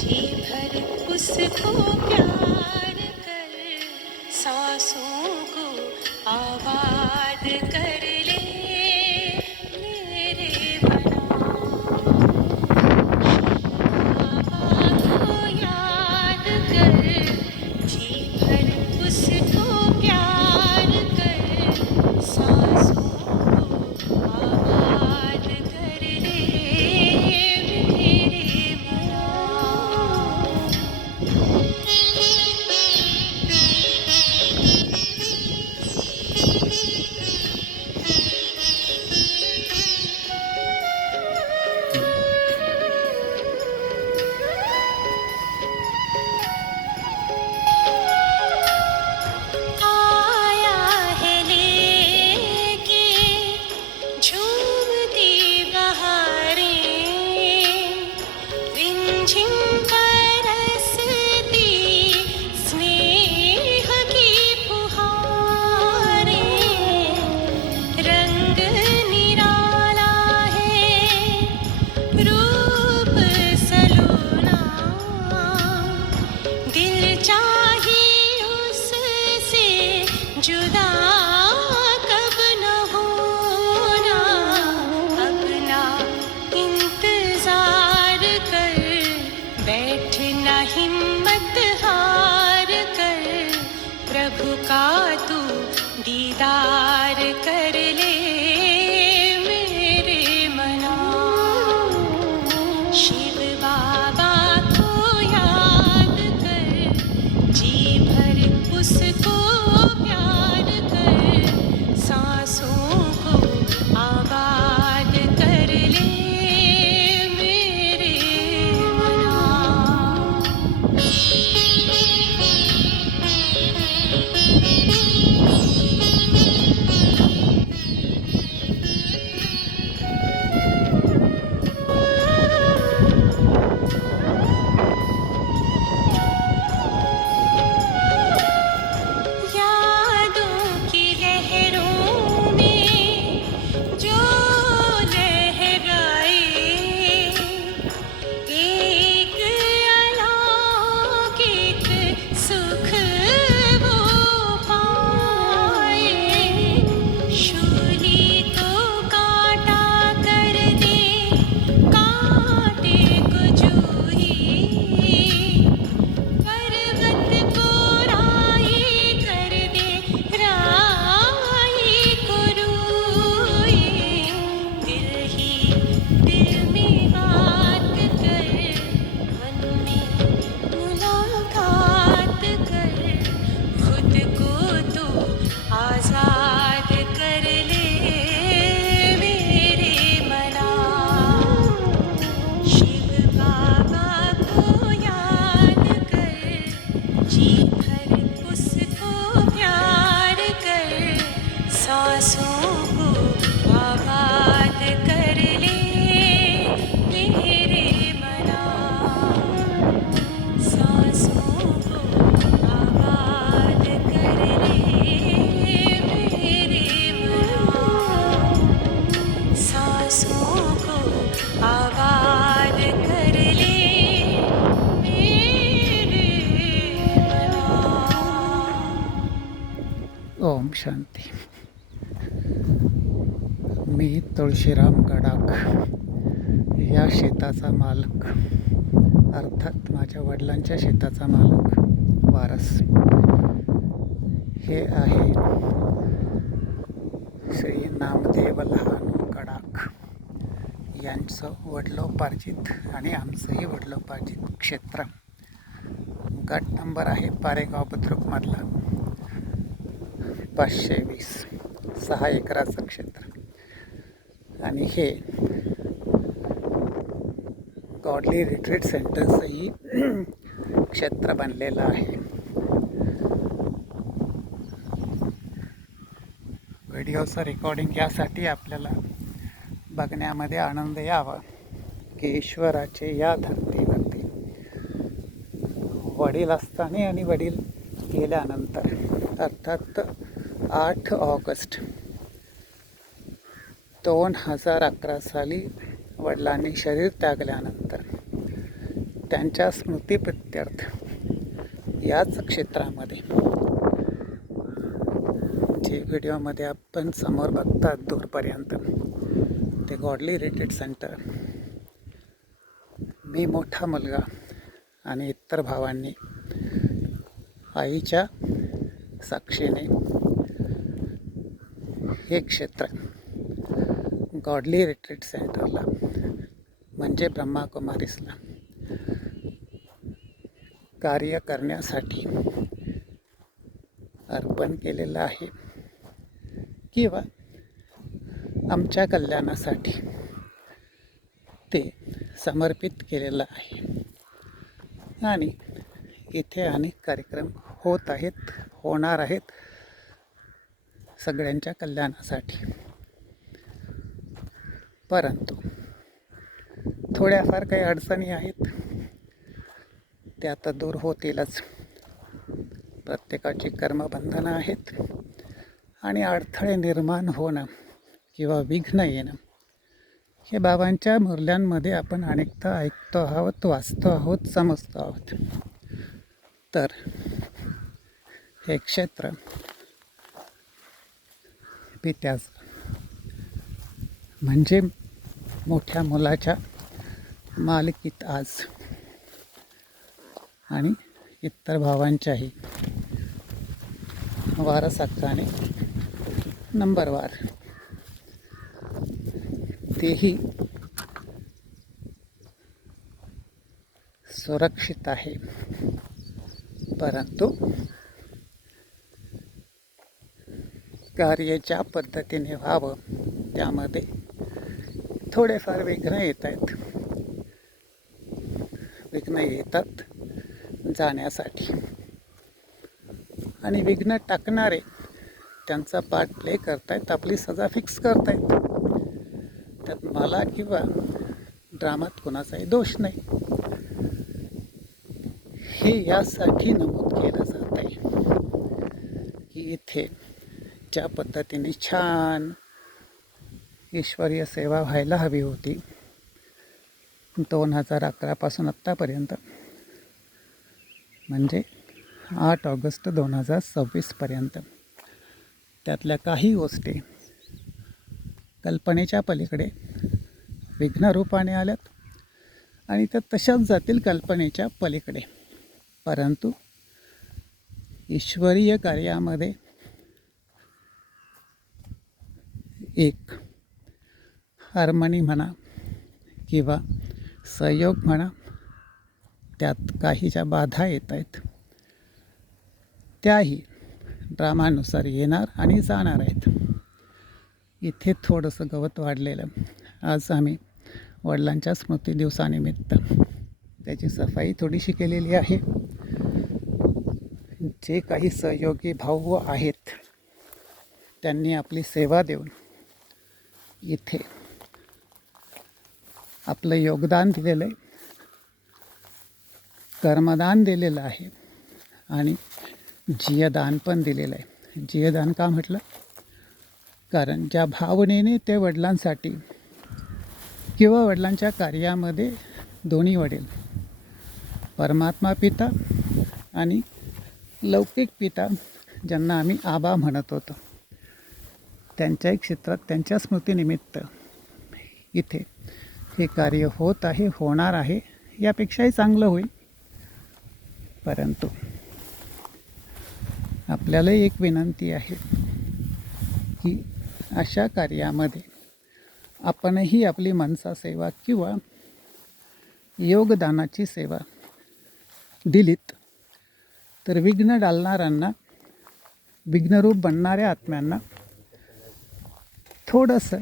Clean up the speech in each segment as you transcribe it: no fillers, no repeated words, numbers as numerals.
जी भर उसको प्यार कर, सांसों को आबाद कर ले मेरे मना। बाबा को याद कर, जी भर उसको प्यार कर, सांसों को आबाद कर ले मेरे मना। आया है लेके झूमती बहारें, रिमझिम बरसती स्नेह की फुहारें। रंग निराला है, रूप सलोना, दिल चाहे उससे जुदा कब न होना। अपना इंतजार कर, बैठना हिम्मत हार कर, प्रभु का तू दीदार कर ले मेरे मना। शिव बाबा को याद कर, जी भर उसको प्यार कर, सांसों को आबाद कर ले मेरे मना। यादों की लहरों में जो लहराए, एक अलौकिक सुख वो पाए। शूली को काटा कर दे, कांटे को जूही, पर्वत को राई कर दे, राई को रूई। दिल ही दिल में बात कर, मन में मुलाकात कर, खुद को तो आजाद कर ले मेरे मना। शिव बाबा को याद कर, जी भर उसको प्यार कर, सांसों को आबाद कर ले मेरे मना। सांसों को आबाद कर ले मेरे मना। सांसों को आबाद कर ले मेरे मना। ओम शांती. मी तुळशीराम गडाख, या शेताचा मालक, अर्थात माझ्या वडिलांच्या शेताचा मालक, वारस. हे आहे श्री नामदेव लहानू गडाख यांचं वडिलोपार्जित आणि आमचंही वडिलोपार्जित क्षेत्र. गट नंबर आहे पारेगाव बुद्रुकमधला 520, 6 एकराचं क्षेत्र. आणि हे गॉडली रिट्रीट सेंटरचंही क्षेत्र बनलेलं आहे. व्हिडिओचं रेकॉर्डिंग यासाठी आपल्याला बघण्यामध्ये आनंद यावा की ईश्वराचे या धर्तीवरती वडील असताना आणि वडील गेल्यानंतर, अर्थात 8 ऑगस्ट 2011 साली वडिलांनी शरीर त्यागल्यानंतर त्यांच्या स्मृतीप्रित्यर्थ याच क्षेत्रामध्ये जे व्हिडिओमध्ये आपण समोर बघतात दूरपर्यंत ते गॉडली रिट्रीट सेंटर, मी मोठा मुलगा आणि इतर भावांनी आईच्या साक्षीने हे क्षेत्र गॉडली रिट्रीट सेंटरला म्हणजे ब्रह्माकुमारीसला कार्य करण्यासाठी अर्पण केलेलं आहे किंवा आमच्या कल्याणासाठी ते समर्पित केलेलं आहे. आणि इथे अनेक कार्यक्रम होत आहेत, होणार आहेत सगळ्यांच्या कल्याणासाठी. परंतु थोड्याफार काही अडचणी आहेत, त्या आता दूर होतीलच. प्रत्येकाची कर्मबंधनं आहेत आणि अडथळे निर्माण होणं किंवा विघ्न येणं हे बाबांच्या मुरल्यांमध्ये आपण अनेकदा ऐकतो आहोत, वाचतो आहोत, समजतो आहोत. तर हे क्षेत्र पित्याचं म्हणजे मोठ्या मुलाच्या मालकीत आज आणि इतर भावांच्याही वारस हक्काने नंबरवार तेही सुरक्षित आहे. परंतु कार्य ज्या पद्धतीने व्हावं त्यामध्ये थोडेफार विघ्न येत आहेत, विघ्न येतात जाण्यासाठी. आणि विघ्न टाकणारे त्यांचा पार्ट प्ले करतायत, आपली सजा फिक्स करतायत. त्यात मला किंवा ड्रामात कोणाचाही दोष नाही. हे यासाठी नमूद केलं जात आहे की इथे ज्या पद्धतीने छान ईश्वरीय सेवा व्हायला हवी होती 2011 पासून आत्तापर्यंत, म्हणजे 8 ऑगस्ट 2026 पर्यंत, त्यातल्या काही गोष्टी कल्पनेच्या पलीकडे विघ्नरूपाने आल्यात आणि त्या तशाच जातील कल्पनेच्या पलीकडे. परंतु ईश्वरीय कार्यामध्ये एक हार्मनी म्हणा किंवा सहयोग म्हणा, त्यात काही ज्या बाधा येत आहेत त्याही ड्रामानुसार येणार आणि जाणार आहेत. इथे थोडंसं गवत वाढलेलं, आज आम्ही वडिलांच्या स्मृती दिवसानिमित्त त्याची सफाई थोडीशी केलेली आहे. जे काही सहयोगी भाऊ आहेत त्यांनी आपली सेवा देऊन इथे आपलं योगदान दिलेलं आहे, कर्मदान दिलेलं आहे आणि जीयदान पण दिलेलं आहे. जीयदान का म्हटलं? कारण ज्या भावनेने ते वडिलांसाठी किंवा वडिलांच्या कार्यामध्ये दोन्ही वडील, परमात्मा पिता आणि लौकिक पिता ज्यांना आम्ही आबा म्हणत होतो, त्यांच्याही क्षेत्रात त्यांच्या स्मृतीनिमित्त इथे हे कार्य होत आहे, होणार आहे. यापेक्षाही चांगलं होईल. परंतु आपल्याला एक विनंती आहे की अशा कार्यामध्ये आपणही आपली मनसा सेवा किंवा योगदानाची सेवा दिलीत तर विघ्न डालणाऱ्यांना, विघ्नरूप बनणाऱ्या आत्म्यांना थोडंसं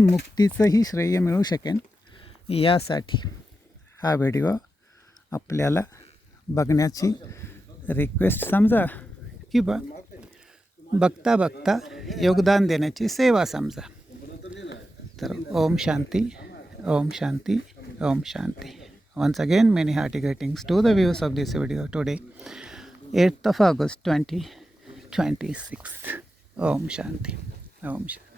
मुक्तीचंही श्रेय मिळू शकेल. यासाठी हा व्हिडिओ आपल्याला बघण्याची रिक्वेस्ट समजा किंवा बघता बघता योगदान देण्याची सेवा समजा. तर Om Shanti, Om Shanti, Om Shanti. Once again, many hearty greetings to the viewers of this video today, 8th of August 2026. Om Shanti. Om Shanti.